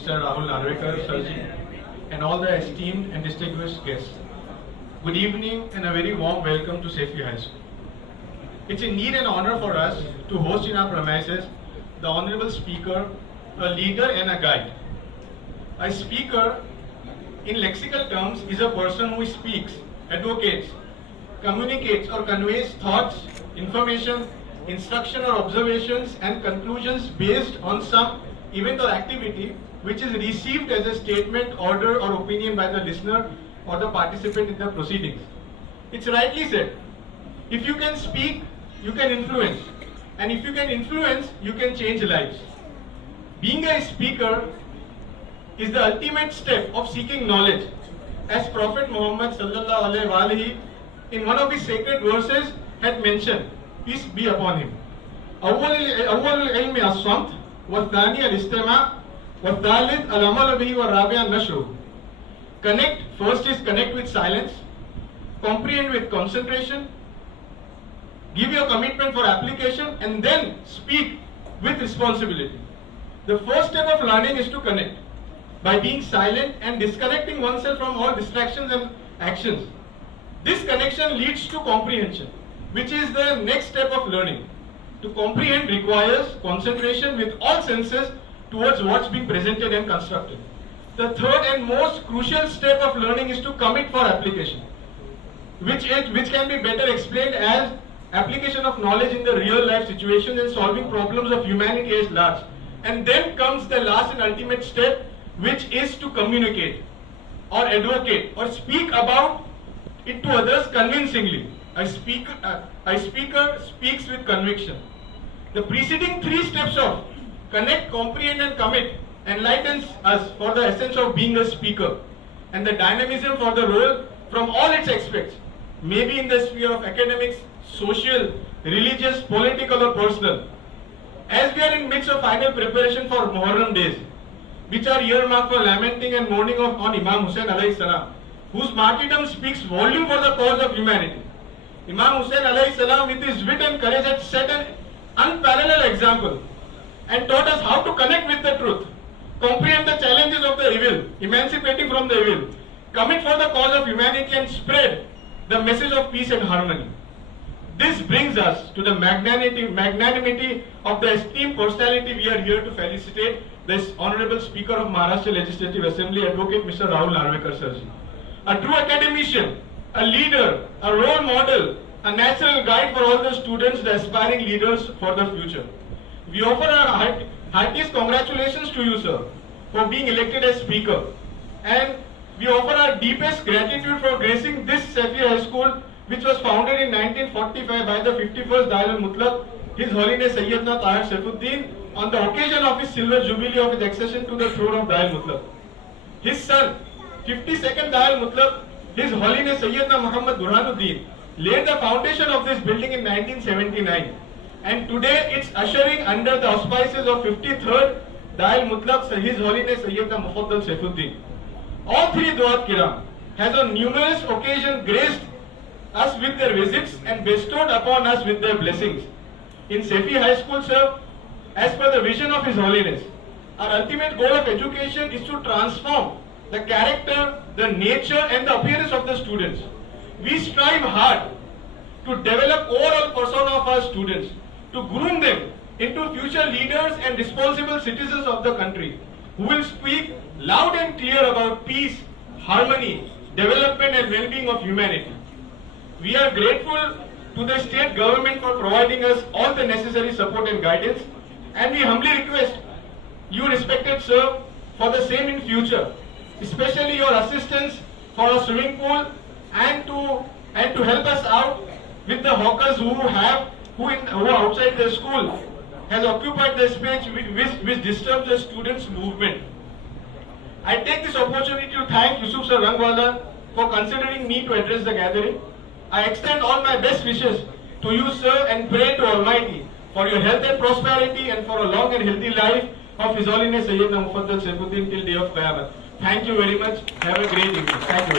Mr. Rahul Narvekar, Sarji, and all the esteemed and distinguished guests. Good evening and a very warm welcome to Sefi High School. It's indeed an honor for us to host in our premises the Honorable Speaker, a leader and a guide. A speaker, in lexical terms, is a person who speaks, advocates, communicates or conveys thoughts, information, instruction or observations and conclusions based on some event or activity which is received as a statement, order or opinion by the listener or the participant in the proceedings. It's rightly said, if you can speak, you can influence, and if you can influence, you can change lives. Being a speaker is the ultimate step of seeking knowledge, as Prophet Muhammad sallallahu alaihi wasallam in one of his sacred verses had mentioned, peace be upon him. أول العلم الصمت والثاني الاستماع والثالث العمل به والرابع النشر. Connect, first is connect with silence, comprehend with concentration, give your commitment for application, and then speak with responsibility. The first step of learning is to connect by being silent and disconnecting oneself from all distractions and actions. This connection leads to comprehension, which is the next step of learning. To comprehend requires concentration with all senses towards what's being presented and constructed. The third and most crucial step of learning is to commit for application, which can be better explained as application of knowledge in the real life situations and solving problems of humanity as large. And then comes the last and ultimate step, which is to communicate or advocate or speak about it to others convincingly. A speaker speaks with conviction. The preceding three steps of connect, comprehend and commit enlightens us for the essence of being a speaker and the dynamism for the role from all its aspects, maybe in the sphere of academics, social, religious, political or personal. As we are in midst of final preparation for Muharram days, which are earmarked for lamenting and mourning on Imam Hussain alayhi salam, whose martyrdom speaks volume for the cause of humanity. Imam Hussain alayhi salam with his wit and courage had set an unparalleled example and taught us how to connect with the truth, comprehend the challenges of the evil, emancipating from the evil, commit for the cause of humanity and spread the message of peace and harmony. This brings us to the magnanimity of the esteemed personality we are here to felicitate, this Honorable Speaker of Maharashtra Legislative Assembly, Advocate Mr. Rahul Narvekar Sarji. A true academician, a leader, a role model, a natural guide for all the students, the aspiring leaders for the future. We offer our heartiest congratulations to you, sir, for being elected as Speaker. And we offer our deepest gratitude for gracing this Sefi High School, which was founded in 1945 by the 51st Dal al-Mutlaq, His Holiness Sayyidina Tahir Saifuddin, on the occasion of his silver jubilee of his accession to the throne of Dal al-Mutlaq. His son, 52nd Dal al-Mutlaq, His Holiness Sayyidina Muhammad Burhanuddin, laid the foundation of this building in 1979. And today it's ushering under the auspices of 53rd Dal al-Mutlaq, His Holiness Sayyidina Mufaddal Saifuddin. All three Duat Kiram has on numerous occasions graced us with their visits and bestowed upon us with their blessings. In Sefi High School, sir, as per the vision of His Holiness, our ultimate goal of education is to transform the character, the nature and the appearance of the students. We strive hard to develop overall persona of our students, to groom them into future leaders and responsible citizens of the country, who will speak loud and clear about peace, harmony, development and well-being of humanity. We are grateful to the state government for providing us all the necessary support and guidance, and we humbly request you, respected sir, for the same in future, especially your assistance for a swimming pool and to help us out with the hawkers who are outside the school has occupied the space which disturbs the students' movement. I take this opportunity to thank Yusuf Sir Rangwala for considering me to address the gathering. I extend all my best wishes to you, sir, and pray to Almighty for your health and prosperity and for a long and healthy life of His Holiness Sayyidina Mufaddal Saifuddin till day of Qiyamah. Thank you very much. Have a great evening. Thank you.